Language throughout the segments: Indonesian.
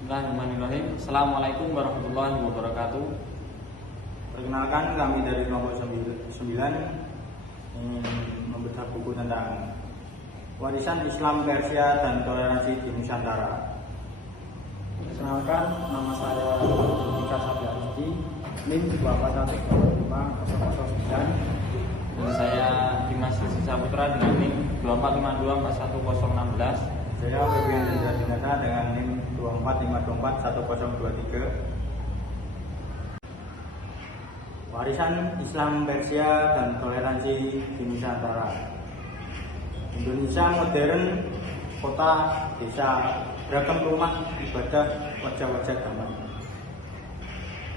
Bismillahirrahmanirrahim. Assalamualaikum warahmatullahi wabarakatuh. Perkenalkan, kami dari kelompok 9 ingin membedah buku tentang warisan Islam Persia dan toleransi di Nusantara. Perkenalkan, nama saya Ika Sabiaristi, NIM 2410509. Dan saya Dimas Saputra dengan NIM 24524116. Saya Febrian Hendra Dinata dengan NIM 24524123. Warisan Islam Persia dan toleransi di Nusantara. Indonesia modern, kota, desa, beragam rumah ibadah, wajah-wajah damai.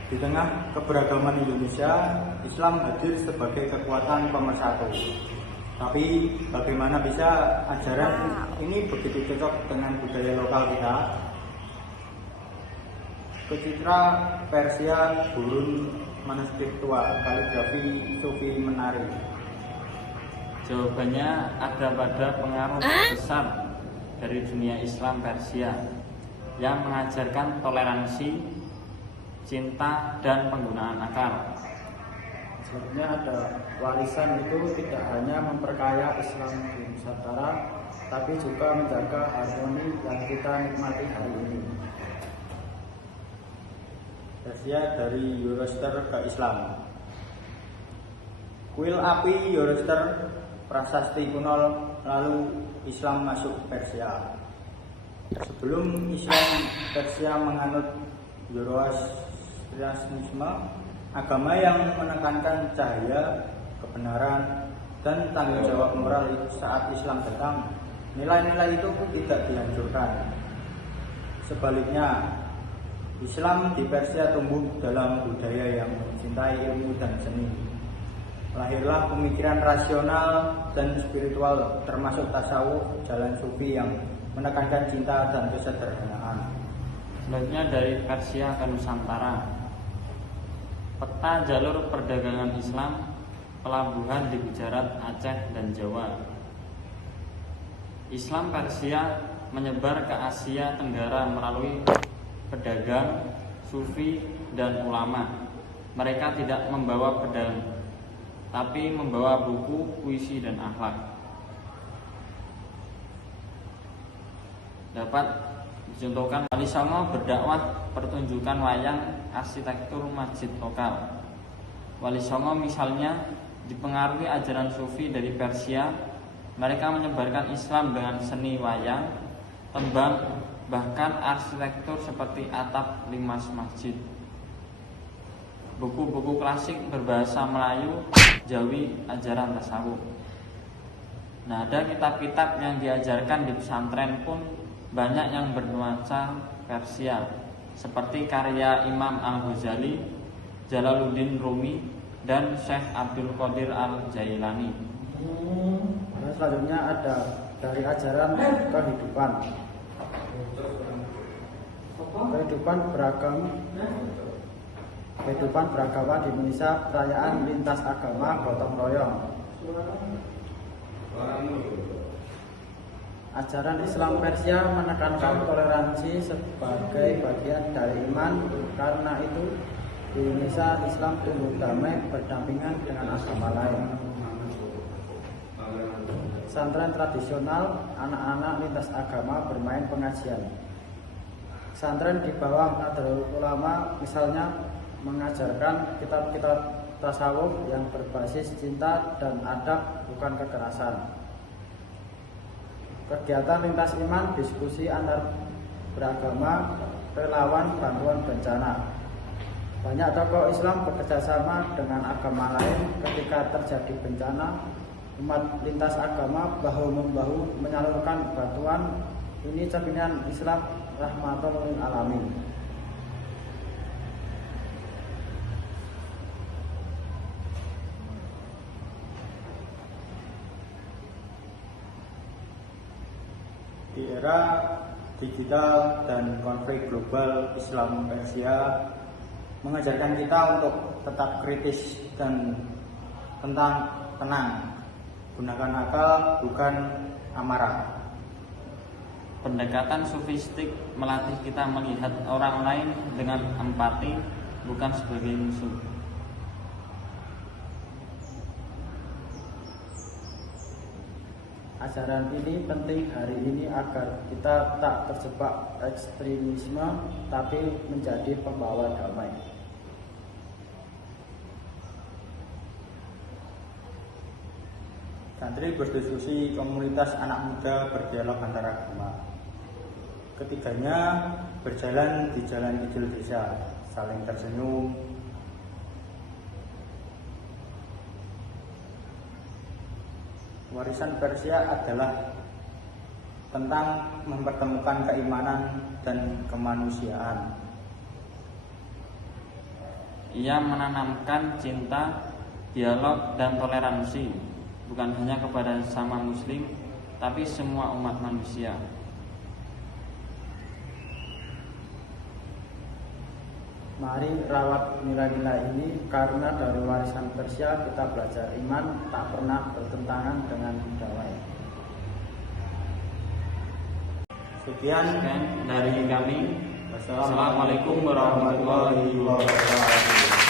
Di tengah keberagaman Indonesia, Islam hadir sebagai kekuatan pemersatu. Tapi bagaimana bisa ajaran ini begitu cocok dengan budaya lokal kita? Kecitra Persia, gurun manuskrip tua, kaligrafi Sufi menarik. Jawabannya ada pada pengaruh besar dari dunia Islam Persia yang mengajarkan toleransi, cinta, dan penggunaan akal. Sebenarnya ada warisan itu tidak hanya memperkaya Islam di Nusantara, tapi juga menjaga harmoni yang kita nikmati hari ini. Persia dari Zoroaster ke Islam. Kuil api Zoroaster, prasasti kuno, lalu Islam masuk Persia. Sebelum Islam Persia menganut Zoroastrianisme, agama yang menekankan cahaya, kebenaran, dan tanggung jawab moral. Saat Islam datang, nilai-nilai itu pun tidak dihancurkan. Sebaliknya, Islam di Persia tumbuh dalam budaya yang mencintai ilmu dan seni. Lahirlah pemikiran rasional dan spiritual, termasuk tasawuf, jalan sufi yang menekankan cinta dan kesederhanaan. Selanjutnya dari Persia ke Nusantara. Peta jalur perdagangan Islam, pelabuhan di Gujarat, Aceh, dan Jawa. Islam Persia menyebar ke Asia Tenggara melalui pedagang, sufi, dan ulama. Mereka tidak membawa pedang, tapi membawa buku, puisi, dan akhlak. Dapat dicontohkan, Wali Songo berdakwah pertunjukan wayang arsitektur masjid lokal. Wali Songo misalnya dipengaruhi ajaran sufi dari Persia. Mereka menyebarkan Islam dengan seni wayang, tembang, bahkan arsitektur seperti atap limas masjid. Buku-buku klasik berbahasa Melayu, Jawi, ajaran tasawuf. Nah, ada kitab-kitab yang diajarkan di pesantren pun banyak yang bernuansa Persia, seperti karya Imam Al-Ghazali, Jalaluddin Rumi, dan Syekh Abdul Qadir Al-Jailani. Dan selanjutnya ada dari ajaran kehidupan. Kehidupan beragama di Indonesia, perayaan lintas agama gotong royong. Ajaran Islam Persia menekankan toleransi sebagai bagian dari iman. Karena itu di Indonesia Islam tumbuh damai berdampingan dengan agama lain. Pesantren tradisional, anak-anak lintas agama bermain pengajian. Pesantren di bawah Nahdlatul Ulama misalnya mengajarkan kitab-kitab tasawuf yang berbasis cinta dan adab, bukan kekerasan. Kegiatan lintas iman, diskusi antar beragama, relawan bantuan bencana. Banyak tokoh Islam bekerjasama dengan agama lain ketika terjadi bencana. Umat lintas agama bahu-membahu menyalurkan bantuan. Ini cerminan Islam rahmatul lil alamin. Di era digital dan konflik global, Islam Persia mengajarkan kita untuk tetap kritis dan tenang. Gunakan akal, bukan amarah. Pendekatan sofistik melatih kita melihat orang lain dengan empati, bukan sebagai musuh. Ajaran ini penting hari ini agar kita tak terjebak ekstremisme, tapi menjadi pembawa damai. Santri berdiskusi komunitas anak muda berdialog antar agama. Ketiganya berjalan di jalan kecil desa, saling tersenyum. Warisan Persia adalah tentang mempertemukan keimanan dan kemanusiaan. Ia menanamkan cinta, dialog, dan toleransi, bukan hanya kepada sesama muslim, tapi semua umat manusia. Mari rawat nilai-nilai ini, karena dari warisan Persia kita belajar iman tak pernah bertentangan dengan damai. Sekian Dari kami. Wassalamualaikum warahmatullahi wabarakatuh.